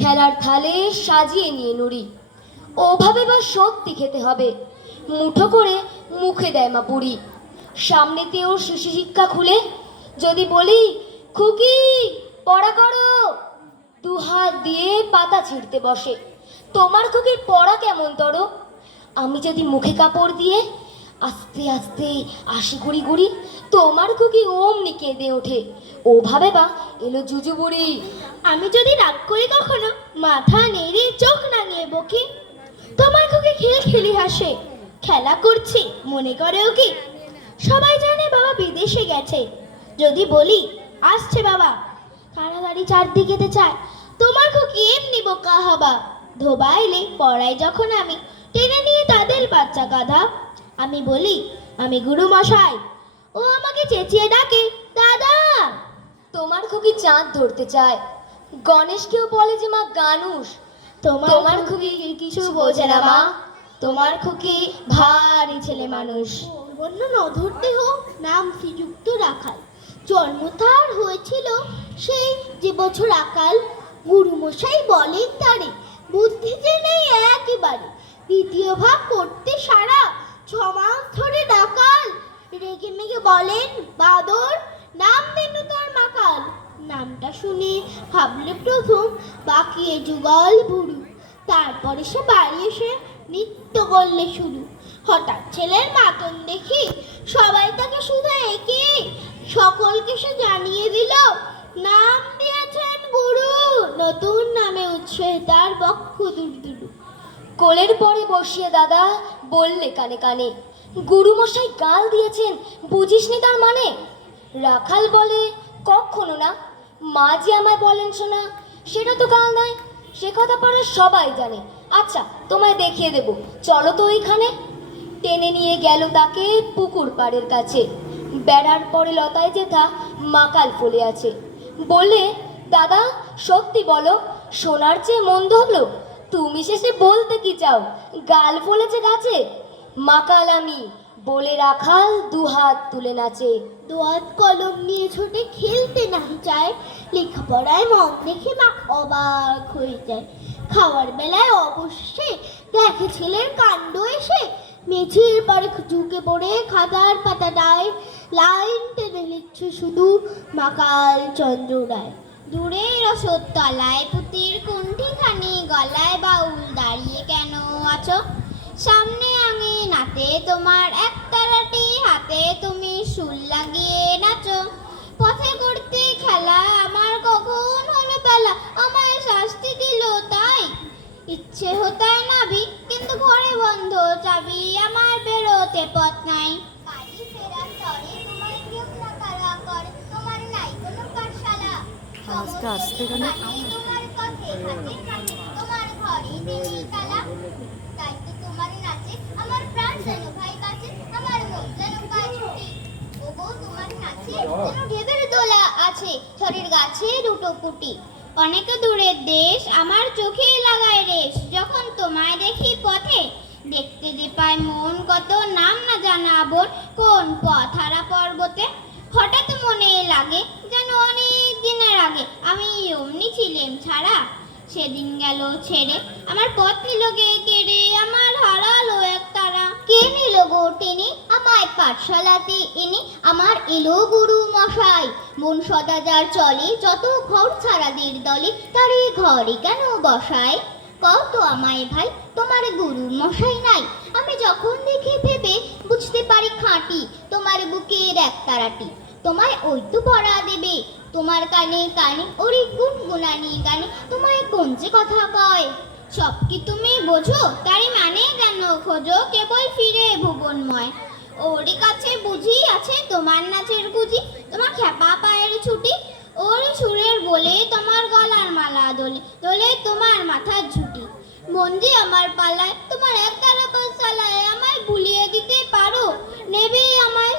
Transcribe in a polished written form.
খেলার থালে সাজিয়ে নিয়ে নুড়ি। ওভাবে বা সত্যি খেতে হবে, মুঠো করে মুখে দেয় মা পুরি। সামনেতে ওর শিশু শিক্ষা খুলে যদি বলি, খুকি পড়া করো, দুহাত দিয়ে পাতা ছিঁড়তে বসে। তোমার খুকির পড়া কেমন তর? আমি যদি মুখে কাপড় দিয়ে আস্তে আস্তে আসি গুড়ি গুড়ি, তোমার খুকি অমনি কেঁদে ওঠে। ওভাবে বা এলো জুজু বুড়ি। আমি যদি রাগ করি কখনো, মাথা নেড়ে চোখ নামিয়ে বকি, তোমার খুকি খিলখিলি হাসে। খেলা করছি মনে করে ও কি? সবাই জানে বাবা বিদেশে গেছে। যদি বলি আসছে বাবা, তাড়াতাড়ি চারদিকেতে চায়। তোমার খুকি এমনি বোকা হবা। ধোবা এলে পড়াই যখন আমি, টেনে নিয়ে তাদের বাচ্চা গাধা। আমি বলি আমি গুরু মশাই, ও আমাকে চেঁচিয়ে ডাকে দাদা। তোমার খুকি চাঁদ ধরতে চায়, গণেশকেও বলে যে মা গানুষ। তোমার খুকি কিছু বোঝে না মা, তোমার খুকি ভারী ছেলে মানুষ। বন্য নধরতে হোক নাম শ্রীযুক্ত রাখাল। জন্ম তার হয়েছিল সেই যে বছর আকাল। গুরুমশাই বলেন তারে বুদ্ধি যে নেই একেবারে। দ্বিতীয় ভাগ করতে সারা 6 মাস ধরে ডাকাল। রেগে মেগে বলেন বাদর, নাম দেন তোর মাকাল। নামটা শুনে ভাবলে প্রথম বাকিয়ে যুগল বুড়ু। তারপরে সে বাড়ি এসে নৃত্য করলে শুরু। হঠাৎ ছেলের মাতন দেখি সবাই তাকে শুধু একে। সকলকে সে জানিয়ে দিল নাম দিয়েছেন গুরু। নতুন নামে উৎসাহে তার বক্ষ দুরদুরু। কোলের পরে বসিয়ে দাদা বললে কানে কানে, গুরুমশাই গাল দিয়েছেন, বুঝিসনি তার মানে? রাখাল বলে, কখনো না, মা যে আমায় বলেন শোনা, সেটা তো গাল নয়, সে কথা পাড়ার সবাই জানে। আচ্ছা তোমায় দেখিয়ে দেব, চলো তো ওইখানে। টেনে নিয়ে গেল তাকে পুকুর পাড়ের কাছে। বেড়ার পরে লতায় যেথা মাকাল ফলে আছে। বললে, দাদা সত্যি বলো, সোনার চেয়ে মন্দ হলো? তুমি শেষে বলতে কি চাও, গাল ফলেছে গাছে? মাকাল আমি বলে রাখাল দুহাত তুলে নাচে। দোয়াত কলম নিয়ে ছোটে খেলতে নাহি চায়। লেখাপড়ায় মন দেখে মা অবাক হয়ে যায়। খাওয়ার বেলায় অবশ্যই দেখে ছেলের কাণ্ড এসে। মেঝের পরে ঝুঁকে পড়ে খাতার পাতা ডায়। লাইন টেনে লিখছে শুধু মাকাল চন্দ্র রায়। দূরের রসদ তলায় পুতির কুণ্ঠিখানি, গলায় বাউল দাঁড়িয়ে কেন আছো? সামনে আঙে নাতে তোমার একতারাটি, হাতে তুমি সুর লাগিয়ে নাচো। পথে করতে খেলা আমার কখন হলো বেলা, আমায় শাস্তি দিল তাই। ইচ্ছে হতায় নাবি কিন্তু ঘরে বন্ধ চাবি, আমার বেরোতে পথ নাই। বাড়ি ফেরার তরে তোমার কেউ না তারা করে, তোমার নাই কোনো পাঠশালা। আমি তোমার পথে হাতে হাতে, তোমার ঘরে দিনই তালা। তাই তো তোমার নাচে আমার প্রাণ যেন ভাই বাঁচে, আমার মন যেন পায় ছুটি। ওগো তোমার নাচে যেন ঢেবের দোলা আছে, ঝড়ের গাছে দুটো কুটি। অনেক দূরের দেশ আমার চোখে লাগায় রেশ, যখন তোমায় দেখি পথে। দেখতে যে পায় মন কত, নাম না জানা বোন কোন পথ হারা পর্বতে। হঠাৎ মনে লাগে যেন অনেক দিনের আগে আমি অমনি ছিলাম ছাড়া। সেদিন গেল ছেড়ে আমার পথ নিল কে কেড়ে, আমার হারালো এক তারা। কে নিল গো টেনে আমায় পাঠশালাতে এনে? আমার এলো গুরু মশাই। মন সদা যার চলে, যত ঘর ছাড়াদের দলে, তারে ঘরে কেন বসায়? কও তো আমায় ভাই, তোমার গুরু মশাই নাই? আমি যখন দেখে ভেবে বুঝতে পারি খাঁটি, তোমার বুকের এক তারাটি। তোমায় ওই তো পড়া দেবে, তোমার কানে কানে ওরে গুনগুনানি গানে, তোমায় কোন যে কথা কয়। সব কি তুমি বোঝো, তারই মানে কেন খোঁজো কেবল ফিরে ভুবনময়? ওরই কাছে বুঝি আছে তোমার নাচের গুজি, তোমার খেপা পায়ের ছুটি। ওর সুরের বলে তোমার গলার মালা দোলে, দোলে তোমার মাথার ঝুটি। বন্দি আমার পালায় তোমার এক তারা পাশালায়, আমায় ভুলিয়ে দিতে পারো? নেবে আমায়